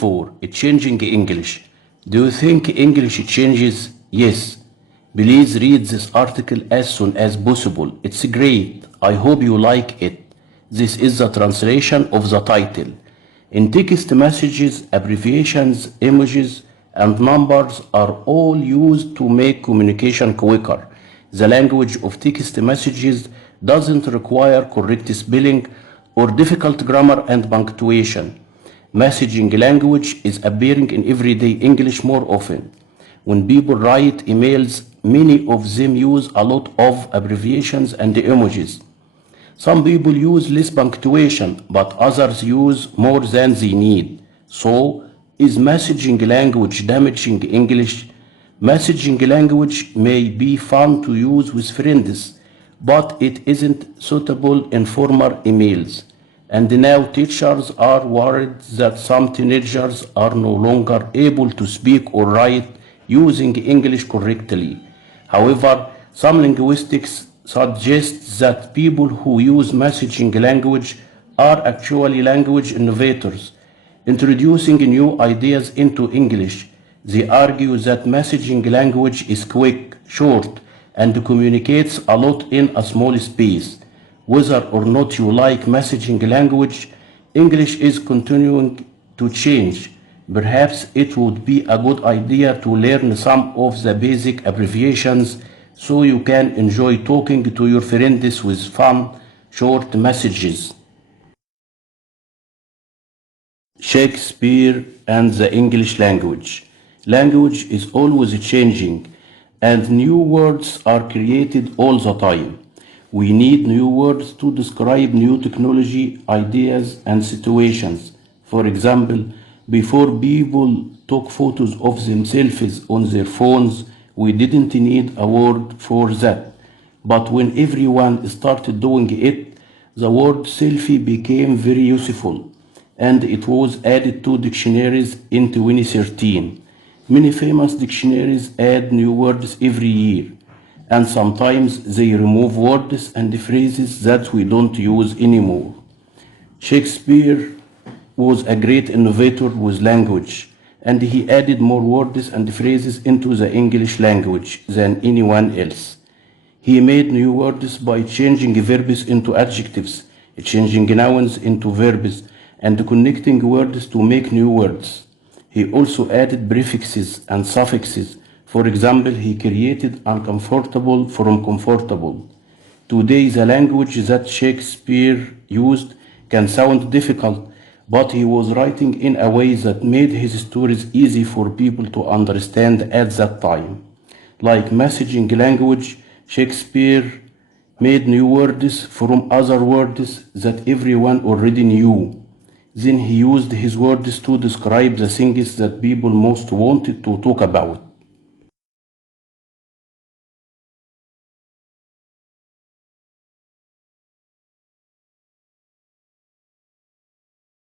4. Changing English. Do you think English changes? Yes. Please read this article as soon as possible. It's great. I hope you like it. This is the translation of the title. In text messages, abbreviations, emojis, and numbers are all used to make communication quicker. The language of text messages doesn't require correct spelling or difficult grammar and punctuation. Messaging language is appearing in everyday English more often. When people write emails, many of them use a lot of abbreviations and emojis. Some people use less punctuation, but others use more than they need. So, is messaging language damaging English? Messaging language may be fun to use with friends, but it isn't suitable in formal emails. And now teachers are worried that some teenagers are no longer able to speak or write using English correctly. However, some linguistics suggest that people who use messaging language are actually language innovators, introducing new ideas into English. They argue that messaging language is quick, short, and communicates a lot in a small space. Whether or not you like messaging language, English is continuing to change. Perhaps it would be a good idea to learn some of the basic abbreviations so you can enjoy talking to your friends with fun, short messages. Shakespeare and the English language. Language is always changing, and new words are created all the time. We need new words to describe new technology, ideas, and situations. For example, before people took photos of themselves on their phones, we didn't need a word for that. But when everyone started doing it, the word selfie became very useful, and it was added to dictionaries in 2013. Many famous dictionaries add new words every year, and sometimes they remove words and phrases that we don't use anymore. Shakespeare was a great innovator with language, and he added more words and phrases into the English language than anyone else. He made new words by changing verbs into adjectives, changing nouns into verbs, and connecting words to make new words. He also added prefixes and suffixes. For example, he created uncomfortable from comfortable. Today, the language that Shakespeare used can sound difficult, but he was writing in a way that made his stories easy for people to understand at that time. Like messaging language, Shakespeare made new words from other words that everyone already knew. Then he used his words to describe the things that people most wanted to talk about.